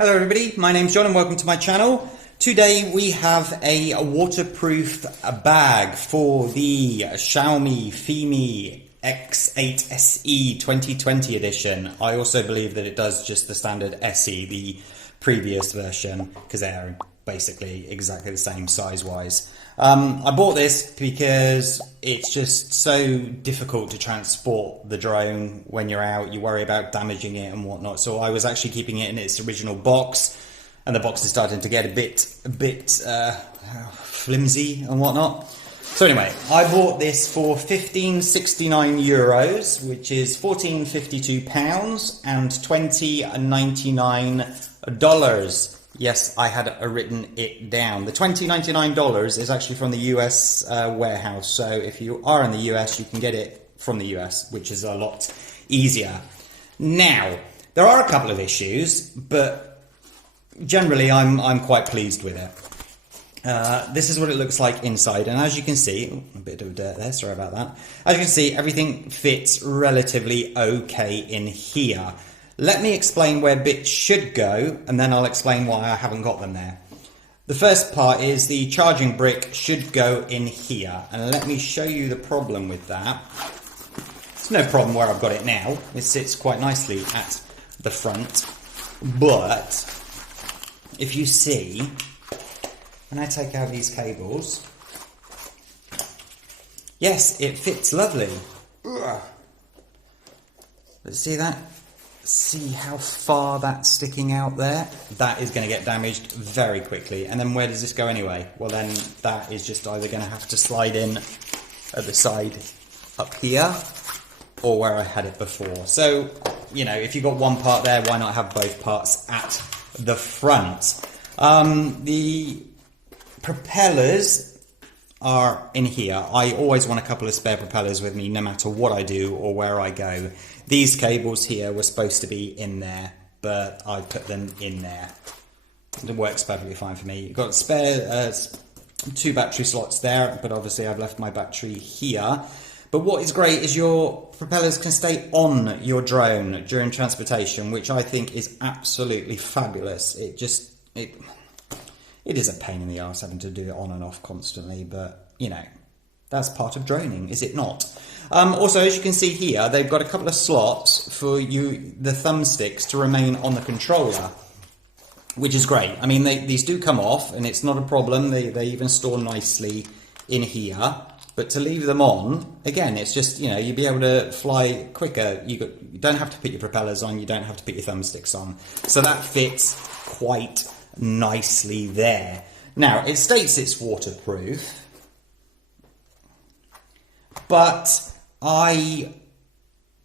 Hello everybody, my name's John and welcome to my channel. Today we have a waterproof bag for the Xiaomi Fimi X8 SE 2020 edition. I also believe that it does just the standard SE, the previous version, because they're basically exactly the same size-wise. I bought this because it's just so difficult to transport the drone when you're out. You worry about damaging it and whatnot. So I was actually keeping it in its original box, and the box is starting to get a bit flimsy and whatnot. So anyway, I bought this for €15.69, which is £14.52 and $20.99. Yes, I had written it down. The $20.99 is actually from the US warehouse. So if you are in the US, you can get it from the US, which is a lot easier. Now, there are a couple of issues, but generally I'm quite pleased with it. This is what it looks like inside, and as you can see, a bit of dirt there, sorry about that. As you can see, everything fits relatively okay in here. Let me explain where bits should go, and then I'll explain why I haven't got them there. The first part is the charging brick should go in here, and let me show you the problem with that. It's no problem where I've got it now. It sits quite nicely at the front, but if you see, when I take out these cables, yes, it fits lovely. Ugh. Let's see that. See how far that's sticking out there? That is going to get damaged very quickly. And then where does this go anyway? Well, then that is just either going to have to slide in at the side up here, or where I had it before. So, you know, if you've got one part there, why not have both parts at the front? The propellers are in here. I always want a couple of spare propellers with me no matter what I do or where I go. These cables here were supposed to be in there, but I put them in there. It works perfectly fine for me. You've got spare 2 battery slots there, but obviously I've left my battery here. But what is great is your propellers can stay on your drone during transportation, which I think is absolutely fabulous. It is a pain in the arse having to do it on and off constantly, but you know, that's part of droning, is it not? Also, as you can see here, they've got a couple of slots for the thumbsticks to remain on the controller, which is great. I mean, these do come off, and it's not a problem. They even store nicely in here. But to leave them on, again, it's just, you know, you'll be able to fly quicker. You don't have to put your propellers on. You don't have to put your thumbsticks on. So that fits quite nicely there. Now, it states it's waterproof, but I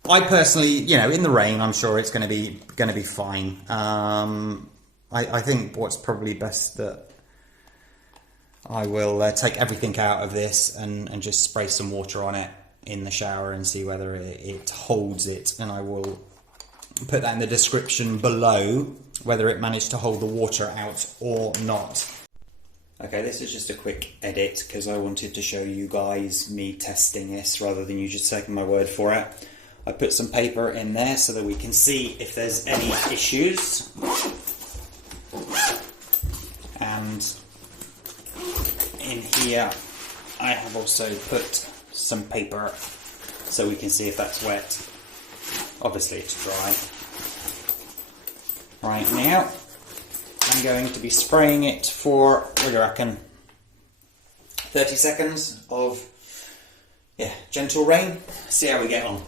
personally, you know, in the rain, I'm sure it's going to be fine. I think what's probably best that I will take everything out of this and just spray some water on it in the shower and see whether it holds it, and I will put that in the description below whether it managed to hold the water out or not. Okay, this is just a quick edit because I wanted to show you guys me testing this rather than you just taking my word for it. I put some paper in there so that we can see if there's any issues. And in here I have also put some paper so we can see if that's wet. Obviously it's dry. Right now I'm going to be spraying it for, what do you reckon, 30 seconds of gentle rain. See how we get on.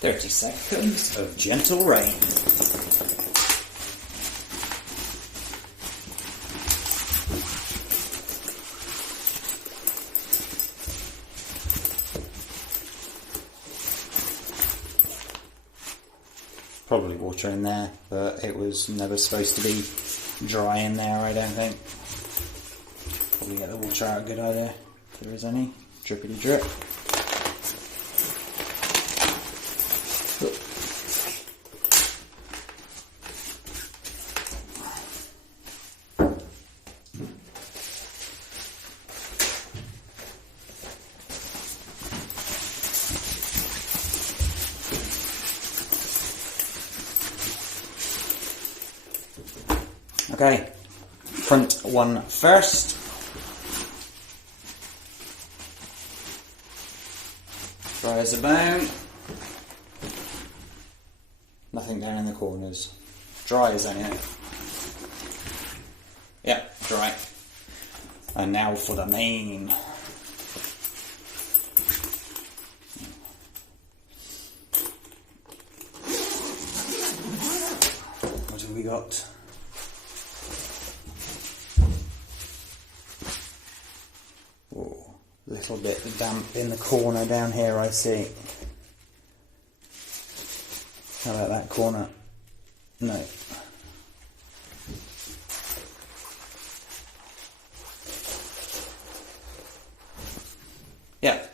"30 seconds of gentle rain." Probably water in there, but it was never supposed to be dry in there, I don't think. Probably get the water out a good idea, if there is any. Drippity drip. Okay, front one first. Dry as a bone. Nothing down in the corners. Dry as anything. Yep, dry. And now for the main. What have we got? Oh, little bit damp in the corner down here, I see. How about that corner? No. Yeah,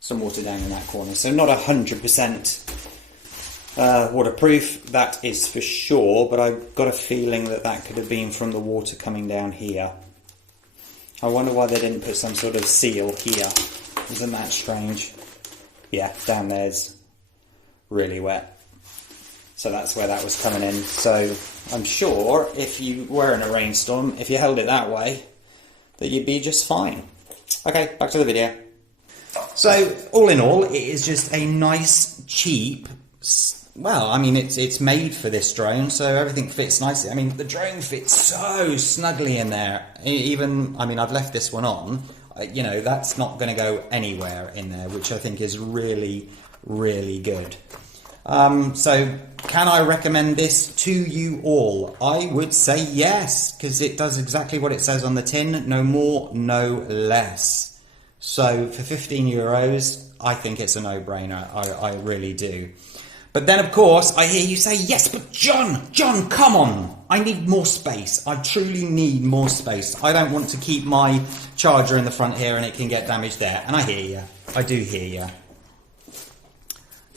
some water down in that corner. So not 100% waterproof, that is for sure, but I've got a feeling that that could have been from the water coming down here. I wonder why they didn't put some sort of seal here. Isn't that strange? Yeah, down there's really wet. So that's where that was coming in. So I'm sure if you were in a rainstorm, if you held it that way, that you'd be just fine. Okay, back to the video. So all in all, it is just a nice, cheap, well, I mean, it's made for this drone, so everything fits nicely. I mean, the drone fits so snugly in there. Even, I mean, I've left this one on, you know, that's not going to go anywhere in there, which I think is really, really good. So can I recommend this to you all? I would say yes, because it does exactly what it says on the tin, no more, no less. So for 15 euros, I think it's a no-brainer. I really do. But then, of course, I hear you say, yes, but John, come on. I need more space. I truly need more space. I don't want to keep my charger in the front here and it can get damaged there. And I hear you. I do hear you.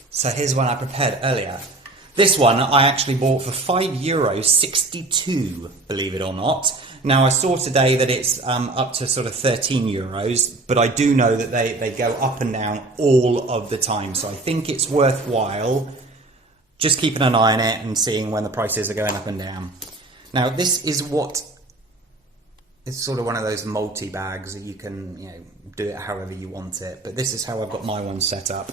So here's one I prepared earlier. This one I actually bought for €5.62, believe it or not. Now I saw today that it's up to sort of 13 euros, but I do know that they go up and down all of the time. So I think it's worthwhile just keeping an eye on it and seeing when the prices are going up and down. Now this is what, it's sort of one of those multi-bags that you can, you know, do it however you want it. But this is how I've got my one set up.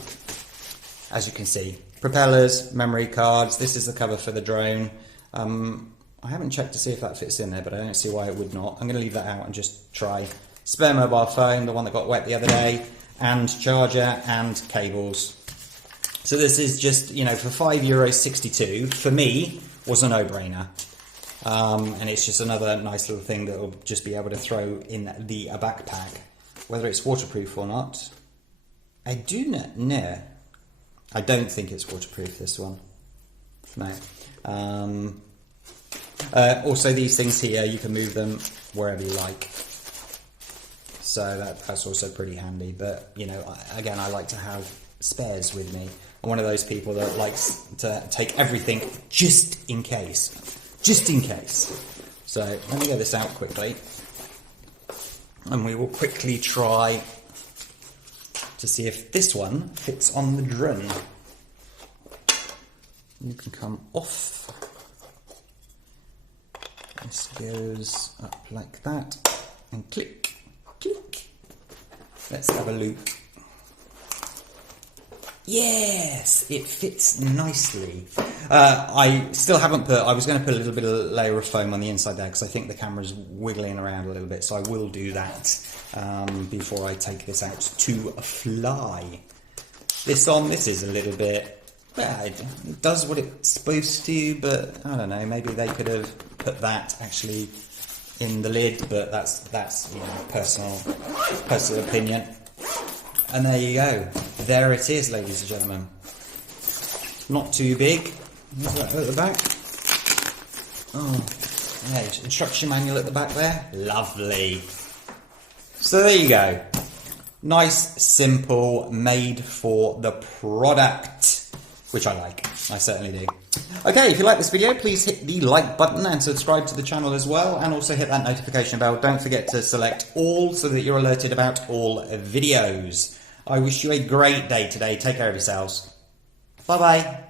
As you can see, propellers, memory cards, this is the cover for the drone. I haven't checked to see if that fits in there, but I don't see why it would not. I'm going to leave that out and just try. Spare mobile phone, the one that got wet the other day, and charger and cables. So this is just, you know, for €5.62, for me, was a no-brainer. And it's just another nice little thing that will just be able to throw in the backpack. Whether it's waterproof or not, I do not know. I don't think it's waterproof, this one. No. Also, these things here, you can move them wherever you like. So that's also pretty handy. But, you know, again, I like to have spares with me. I'm one of those people that likes to take everything just in case. Just in case. So let me get this out quickly. And we will quickly try to see if this one fits on the drone. You can come off. This goes up like that, and click, click. Let's have a look. Yes, it fits nicely. I still haven't put, I was going to put a little bit of layer of foam on the inside there because I think the camera's wiggling around a little bit, so I will do that before I take this out to fly. This is a little bit, well, it does what it's supposed to, but I don't know, maybe they could have put that actually in the lid, but that's you know, personal opinion. And there you go. There it is, ladies and gentlemen. Not too big. What's that at the back? Oh, yeah, instruction manual at the back there. Lovely. So there you go. Nice, simple, made for the product, which I like. I certainly do. Okay, if you like this video, please hit the like button and subscribe to the channel as well, and also hit that notification bell. Don't forget to select all so that you're alerted about all videos. I wish you a great day today. Take care of yourselves. Bye-bye.